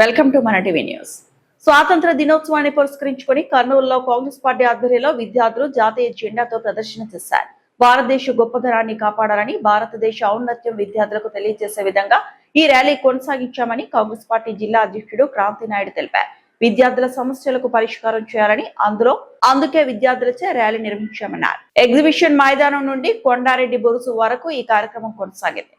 Welcome to మన TV news. స్వాతంత్ర దినోత్సవాన్ని పురస్కరించుకుని కర్నూలులో కాంగ్రెస్ పార్టీ ఆధ్వర్యంలో విద్యార్థులు జాతీయ జెండాతో ప్రదర్శన చేశారు. భారతదేశ గొప్పతనాన్ని కాపాడాలని, భారతదేశ ఔన్నత్యం విద్యార్థులకు తెలియజేసే విధంగా ఈ ర్యాలీ కొనసాగించామని కాంగ్రెస్ పార్టీ జిల్లా అధ్యక్షుడు క్రాంతి నాయుడు తెలిపారు. విద్యార్థుల సమస్యలకు పరిష్కారం చేయాలని, అందుకే విద్యార్థులచే ర్యాలీ నిర్వహించామన్నారు. ఎగ్జిబిషన్ మైదానం నుండి కొండారెడ్డి బొరుసు వరకు ఈ కార్యక్రమం కొనసాగింది.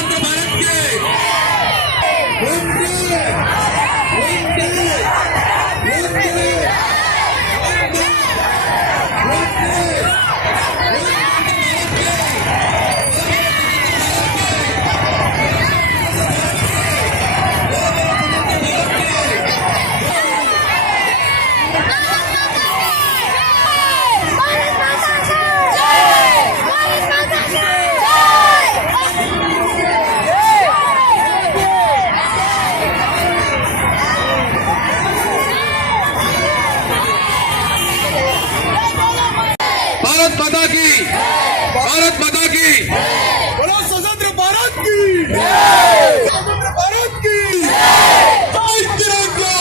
भारत माता की बोलो स्वतंत्र भारत की स्वतंत्र भारत की जय तिरंगा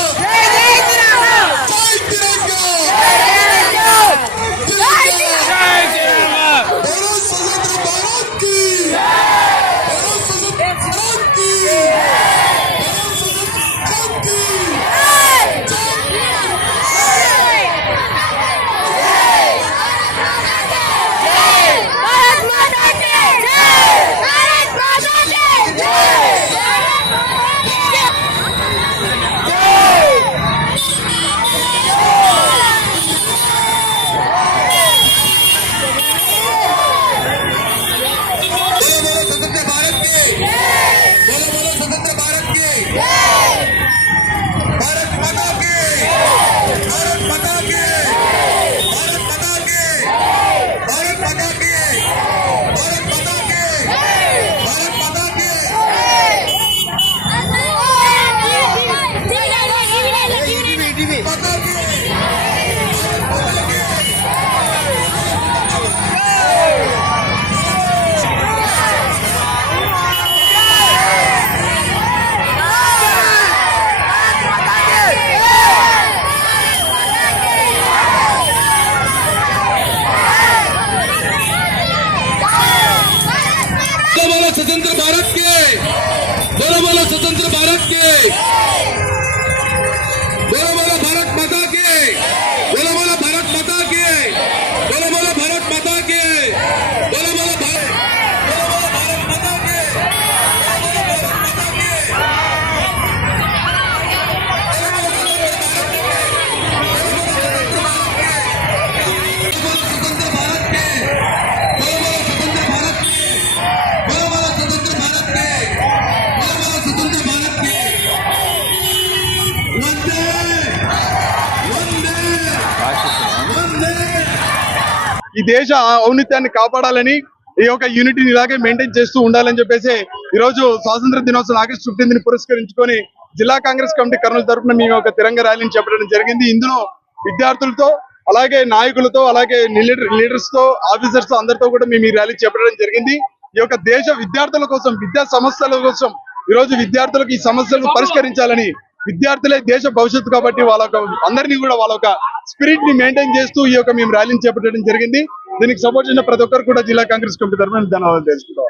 जय तिरंगा जय तिरंगा जय तिरंगा बोलो स्वतंत्र भारत की बोलो स्वतंत्र भारत की बोलो स्वतंत्र भारत की स्वतंत्र भारत के बोलो बोलो स्वतंत्र भारत के बोलो बोलो भारत माता के बोलो बोलो भारत माता के बोलो बोलो भारत माता के बोलो बोलो भारत माता के ఈ దేశ ఔన్నత్యాన్ని కాపాడాలని, ఈ యొక్క యూనిటీని ఇలాగే మెయింటైన్ చేస్తూ ఉండాలని చెప్పేసి ఈ రోజు స్వాతంత్ర దినోత్సవం ఆగస్టు 15ని పురస్కరించుకొని జిల్లా కాంగ్రెస్ కమిటీ కర్నూలు తరఫున మేము ఒక తిరంగ ర్యాలీని చేపట్టడం జరిగింది. ఇందులో విద్యార్థులతో, అలాగే నాయకులతో, అలాగే లీడర్స్ తో, ఆఫీసర్స్ తో అందరితో కూడా మేము ఈ ర్యాలీ చేపట్టడం జరిగింది. ఈ యొక్క దేశ విద్యార్థుల కోసం, విద్యా సమస్యల కోసం ఈ రోజు విద్యార్థులకు ఈ సమస్యలను పరిష్కరించాలని, విద్యార్థులే దేశ భవిష్యత్తు కాబట్టి అందరినీ కూడా వాళ్ళ స్పిరిట్ ని మెయింటైన్ చేస్తూ ఈ యొక్క మేము ర్యాలీని చేపట్టడం జరిగింది. దీనికి సపోర్ట్ చేసిన ప్రతి ఒక్కరు కూడా జిల్లా కాంగ్రెస్ కమిటీ తరఫున ధన్యవాదాలు తెలుసుకుంటాం.